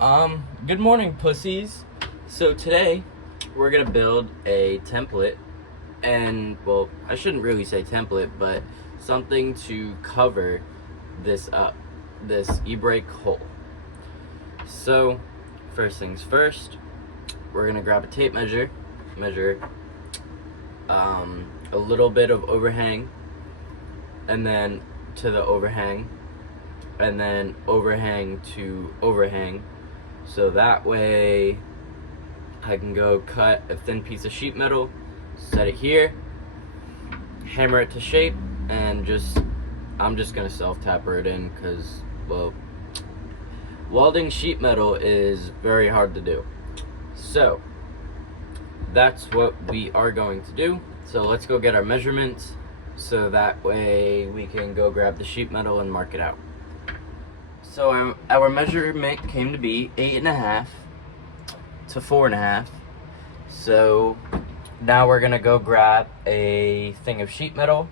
Good morning, pussies. So today, we're gonna build a template, and, well, I shouldn't really say template, but something to cover this up, this e-brake hole. So, first things first, we're gonna grab a tape measure, measure a little bit of overhang, and then to the overhang, and then overhang to overhang, so that way I can go cut a thin piece of sheet metal, set it here, hammer it to shape, and I'm just gonna self-tapper it in because, well, welding sheet metal is very hard to do. So that's what we are going to do. So let's go get our measurements so that way we can go grab the sheet metal and mark it out. So our measurement came to be 8.5 to 4.5. So now we're gonna go grab a thing of sheet metal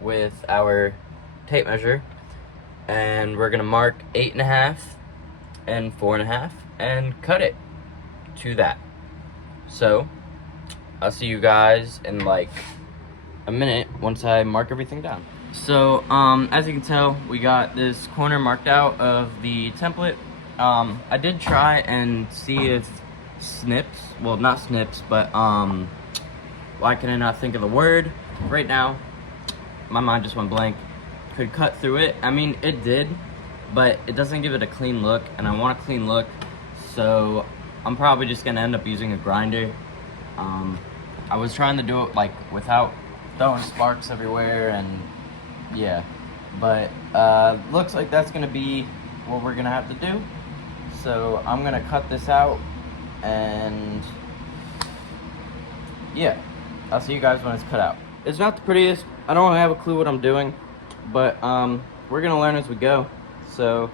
with our tape measure, and we're gonna mark 8.5 and 4.5 and cut it to that. So I'll see you guys in like a minute once I mark everything down. So as you can tell, we got this corner marked out of the template. I did try and see if snips, well, not snips, but why can I not think of the word right now? My mind just went blank. Could cut through it. I mean, it did, but it doesn't give it a clean look, and I want a clean look, so I'm probably just gonna end up using a grinder. I was trying to do it like without throwing sparks everywhere, and yeah, but looks like that's gonna be what we're gonna have to do. So I'm gonna cut this out, and yeah, I'll see you guys when it's cut out. It's not the prettiest. I don't have a clue what I'm doing, but we're gonna learn as we go. So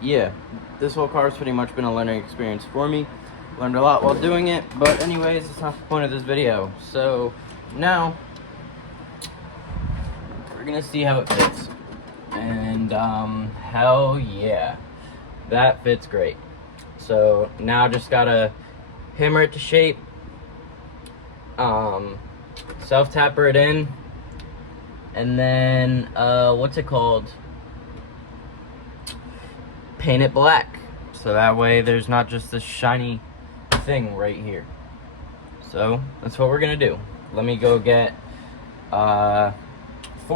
yeah, this whole car has pretty much been a learning experience for me. Learned a lot while doing it, but anyways, it's not the point of this video. So now we're gonna see how it fits, and hell yeah, that fits great. So now just gotta hammer it to shape, self-tapper it in, and then what's it called, paint it black, so that way there's not just this shiny thing right here. So that's what we're gonna do. Let me go get 4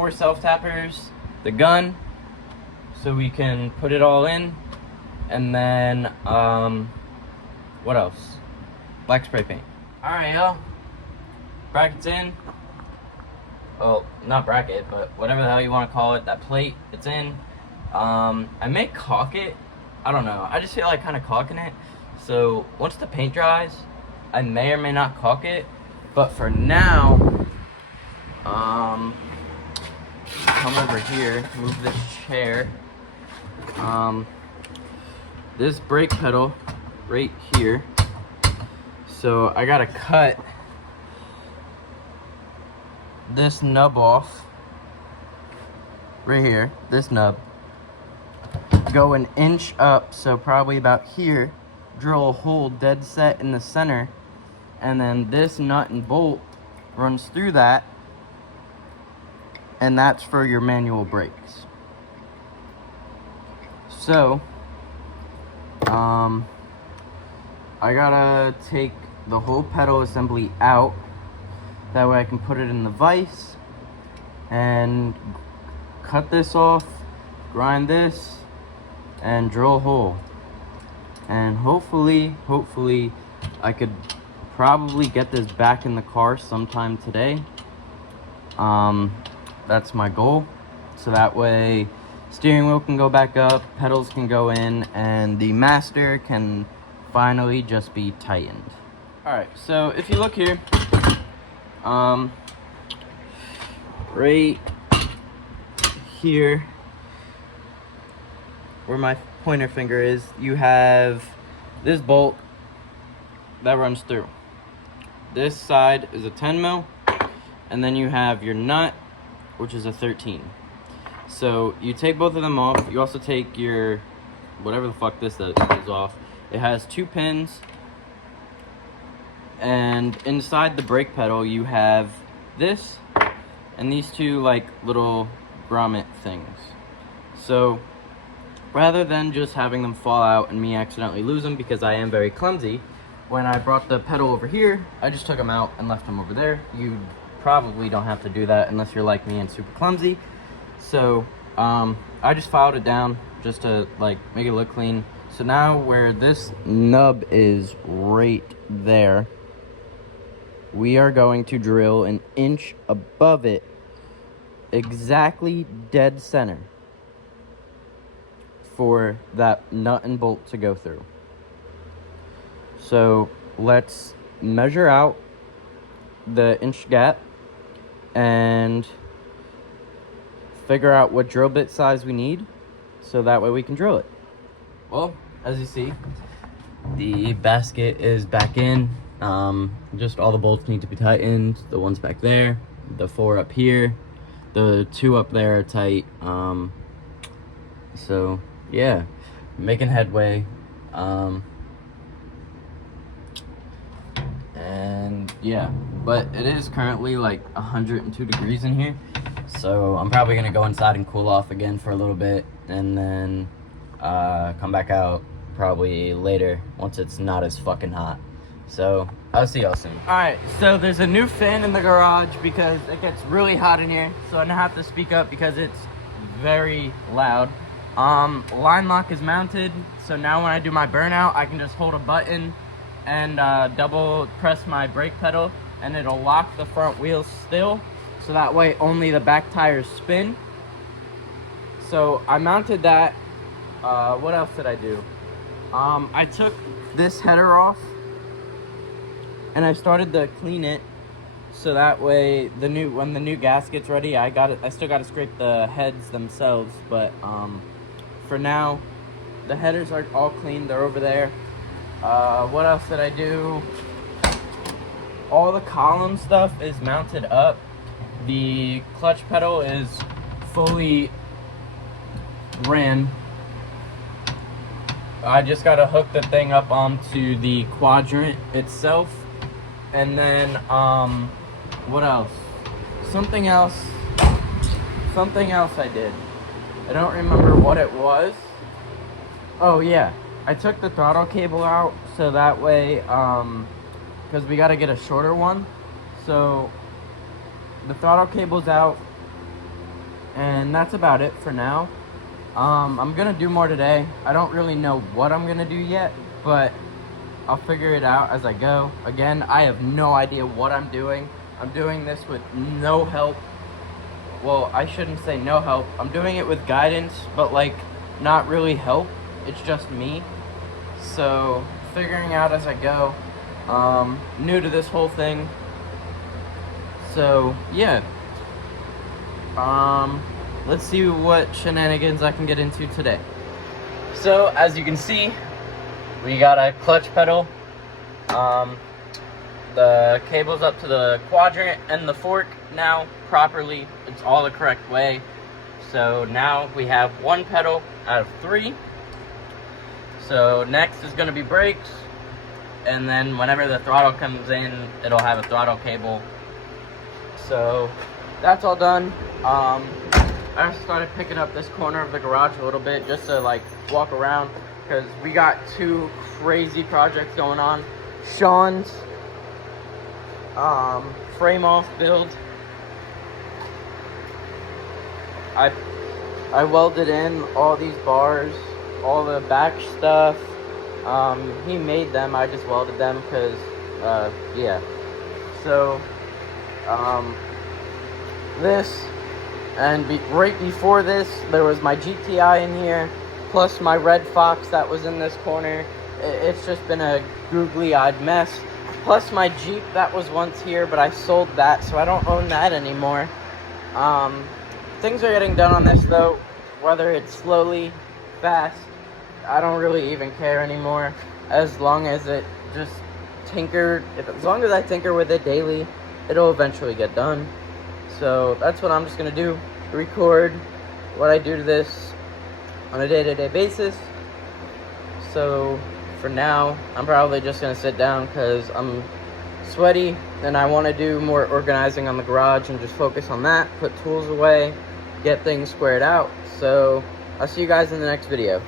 self-tappers, the gun, so we can put it all in, and then what else? Black spray paint. Alright, y'all, bracket's in. Well, not bracket, but whatever the hell you want to call it, that plate, it's in. I may caulk it, I don't know, I just feel like kind of caulking it. So once the paint dries, I may or may not caulk it, but for now, come over here, move this chair, this brake pedal right here. So I gotta cut this nub off right here, this nub, go an inch up, so probably about here, drill a hole dead set in the center, and then this nut and bolt runs through that, and that's for your manual brakes. So I gotta take the whole pedal assembly out, that way I can put it in the vise and cut this off, grind this, and drill a hole. And hopefully I could probably get this back in the car sometime today. That's my goal, so that way steering wheel can go back up, pedals can go in, and the master can finally just be tightened. Alright, so if you look here, right here where my pointer finger is, you have this bolt that runs through. This side is a 10 mil, and then you have your nut, which is a 13. So you take both of them off. You also take your whatever the fuck this is off. It has 2 pins, and inside the brake pedal you have this and these 2 like little grommet things. So rather than just having them fall out and me accidentally lose them, because I am very clumsy, when I brought the pedal over here, I just took them out and left them over there. You probably don't have to do that unless you're like me and super clumsy. So I just filed it down just to like make it look clean. So now where this nub is right there, we are going to drill an inch above it, exactly dead center, for that nut and bolt to go through. So let's measure out the inch gap and figure out what drill bit size we need, so that way we can drill it. Well, as you see, the basket is back in. Just all the bolts need to be tightened. The ones back there, the 4 up here, the 2 up there are tight. So yeah, making headway. And yeah, but it is currently like 102 degrees in here, so I'm probably gonna go inside and cool off again for a little bit, and then come back out probably later once it's not as fucking hot. So I'll see y'all soon. Alright, so there's a new fan in the garage because it gets really hot in here, so I'm gonna have to speak up because it's very loud. Line lock is mounted, so now when I do my burnout, I can just hold a button and double press my brake pedal, and it'll lock the front wheels still, so that way only the back tires spin. So I mounted that. What else did I do? I took this header off and I started to clean it, so that way when the new gasket's ready, I still got to scrape the heads themselves, but for now the headers are all clean, they're over there. What else did I do? All the column stuff is mounted up. The clutch pedal is fully ran. I just gotta hook the thing up onto the quadrant itself. And then, what else? Something else I did. I don't remember what it was. Oh yeah, I took the throttle cable out, so that way, because we gotta get a shorter one. So the throttle cable's out, and that's about it for now. I'm gonna do more today. I don't really know what I'm gonna do yet, but I'll figure it out as I go. Again, I have no idea what I'm doing. I'm doing this with no help. Well, I shouldn't say no help. I'm doing it with guidance, but like not really help. It's just me. So figuring out as I go. New to this whole thing. So yeah. Let's see what shenanigans I can get into today. So as you can see, we got a clutch pedal. The cable's up to the quadrant and the fork now properly. It's all the correct way. So now we have 1 pedal out of 3. So next is going to be brakes, and then whenever the throttle comes in, it'll have a throttle cable. So that's all done. I started picking up this corner of the garage a little bit just to like walk around, because we got 2 crazy projects going on. Sean's frame off build. I welded in all these bars, all the back stuff. He made them, I just welded them because yeah. So this, and right before this there was my GTI in here, plus my Red Fox that was in this corner. It's just been a googly-eyed mess. Plus my Jeep that was once here, but I sold that, so I don't own that anymore. Things are getting done on this though, whether it's slowly, fast, I don't really even care anymore. As long as it just as long as I tinker with it daily, it'll eventually get done. So that's what I'm just gonna do, record what I do to this on a day-to-day basis, So for now, I'm probably just gonna sit down because I'm sweaty and I want to do more organizing on the garage and just focus on that, put tools away, get things squared out. So I'll see you guys in the next video.